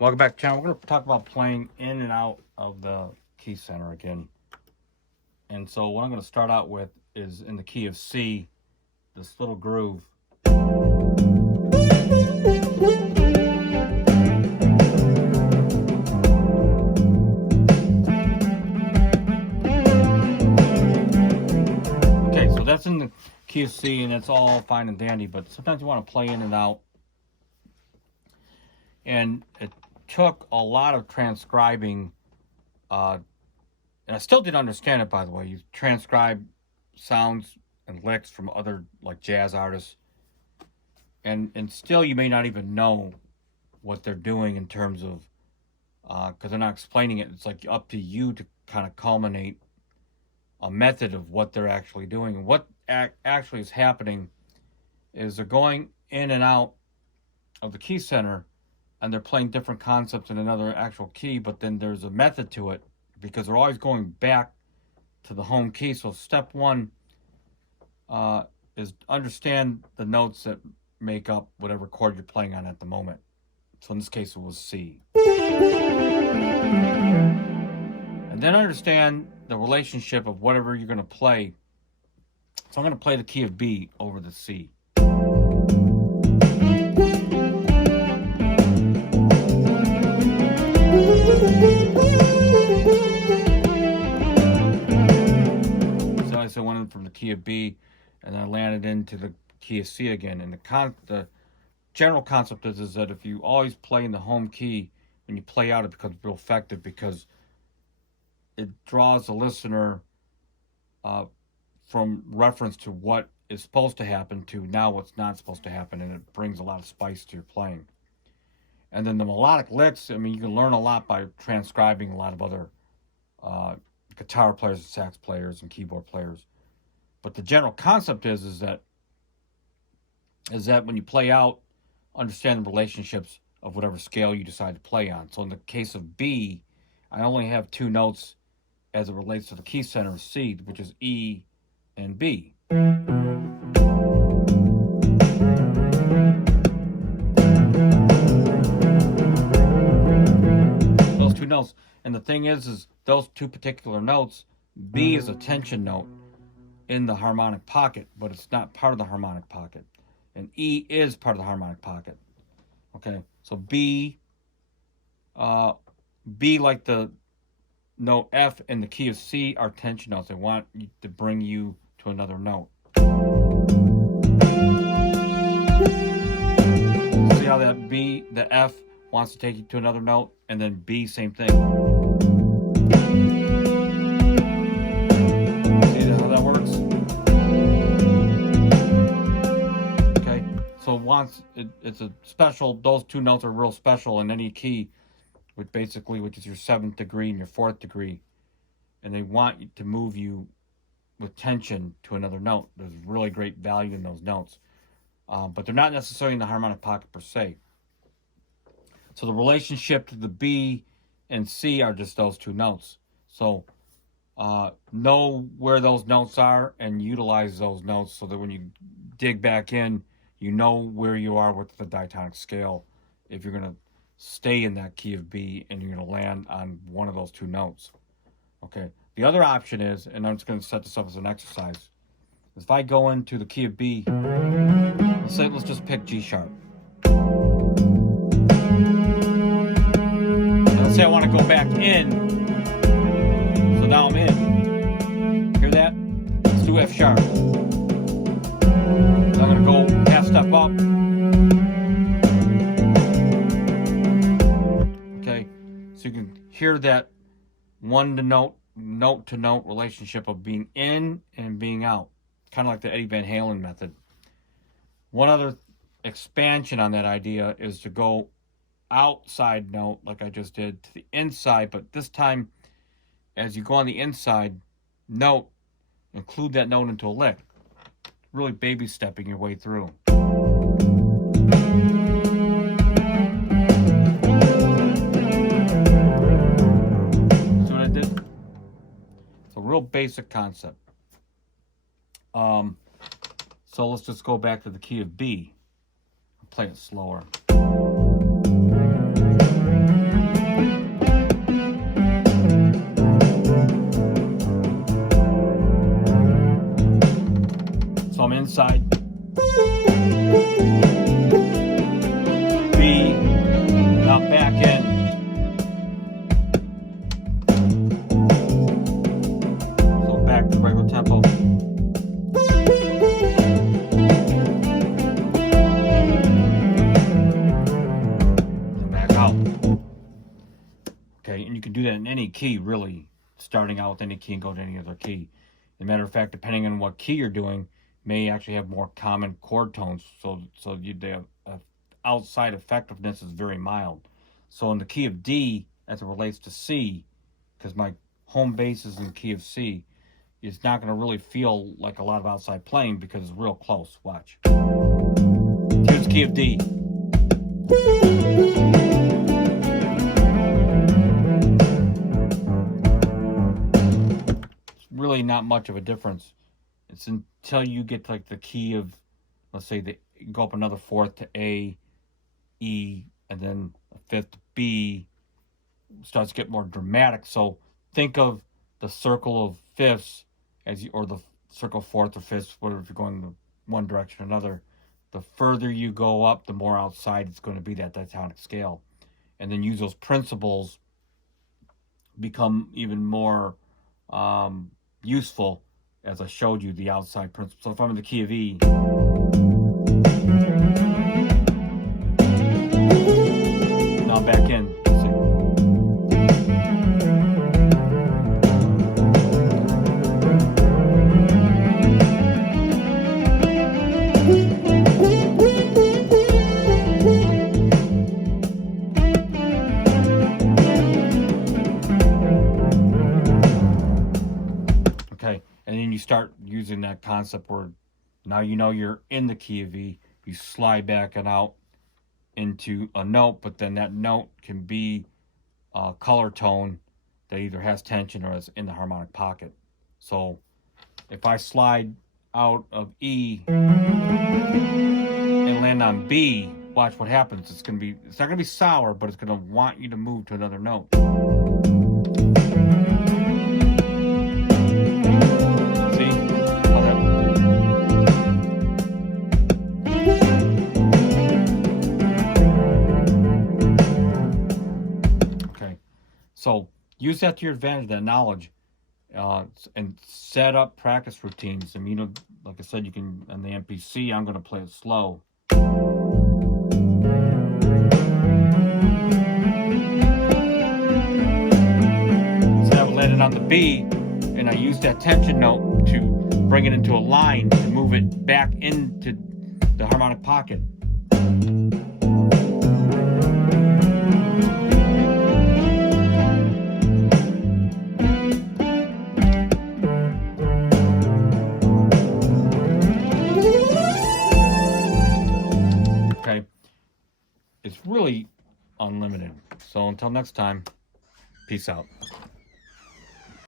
Welcome back to the channel. We're going to talk about playing in and out of the key center again. And so what I'm going to start out with is in the key of C, this little groove. Okay, so that's in the key of C and it's all fine and dandy, but sometimes you want to play in and out. And it took a lot of transcribing, and I still didn't understand it, by the way. You transcribe sounds and licks from other like jazz artists, and still you may not even know what they're doing in terms of, because they're not explaining it. It's like up to you to kind of culminate a method of what they're actually doing. And what actually is happening is they're going in and out of the key center, and they're playing different concepts in another actual key, but then there's a method to it because they're always going back to the home key. So step one is understand the notes that make up whatever chord you're playing on at the moment. So in this case, it was C. And then understand the relationship of whatever you're going to play. So I'm going to play the key of B over the C. So I went from the key of B, and then I landed into the key of C again. And the general concept is that if you always play in the home key, when you play out, it becomes real effective because it draws the listener from reference to what is supposed to happen to now what's not supposed to happen, and it brings a lot of spice to your playing. And then the melodic licks, I mean, you can learn a lot by transcribing a lot of other guitar players and sax players and keyboard players. But the general concept is that when you play out, understand the relationships of whatever scale you decide to play on. So in the case of B, I only have two notes as it relates to the key center of C, which is E and B. Those two notes. And the thing is those two particular notes, B is a tension note in the harmonic pocket, but it's not part of the harmonic pocket. And E is part of the harmonic pocket. Okay, so B like the note F and the key of C are tension notes. They want to bring you to another note. See how that B, the F, wants to take you to another note, and then B, same thing. See how that works? Okay, so once it's a special, those two notes are real special in any key, which is your 7th degree and your 4th degree, and they want to move you with tension to another note. There's really great value in those notes, but they're not necessarily in the harmonic pocket per se. So the relationship to the B and C are just those two notes. So know where those notes are and utilize those notes so that when you dig back in, you know where you are with the diatonic scale if you're going to stay in that key of B and you're going to land on one of those two notes. Okay. The other option is, and I'm just going to set this up as an exercise, is if I go into the key of B, let's just pick G sharp. Now let's say I want to go back in. So now I'm in. Hear that? Let's do F sharp. So I'm going to go half step up. Okay. So you can hear that note to note relationship of being in and being out, kind of like the Eddie Van Halen method. One other expansion on that idea is to go outside note like I just did to the inside, but this time as you go on the inside note, include that note into a lick, really baby stepping your way through. Real basic concept. So let's just go back to the key of B. I'll play it slower. back in. So back to regular tempo. And back out. Okay, and you can do that in any key, really. Starting out with any key and go to any other key. As a matter of fact, depending on what key you're doing, may actually have more common chord tones. So the outside effectiveness is very mild. So in the key of D, as it relates to C, because my home base is in the key of C, it's not going to really feel like a lot of outside playing because it's real close. Watch. Here's the key of D. It's really not much of a difference. It's until you get to like the key of, let's say, go up another fourth to A, E, and then a fifth to B, starts to get more dramatic. So think of the circle of fifths or the circle fourth or fifths, whatever, if you're going in one direction or another. The further you go up, the more outside it's going to be, that diatonic scale. And then use those principles, become even more useful, as I showed you the outside principle. So if I'm in the key of E, now I'm back in. Okay, and then you start using that concept where now you know you're in the key of E, you slide back and out into a note, but then that note can be a color tone that either has tension or is in the harmonic pocket. So if I slide out of E and land on B, watch what happens. It's not gonna be sour, but it's gonna want you to move to another note. So use that to your advantage, that knowledge, and set up practice routines. I mean, like I said, you can, on the MPC, I'm going to play it slow. Instead of landing on the B, and I use that tension note to bring it into a line to move it back into the harmonic pocket. It's really unlimited. So until next time, peace out.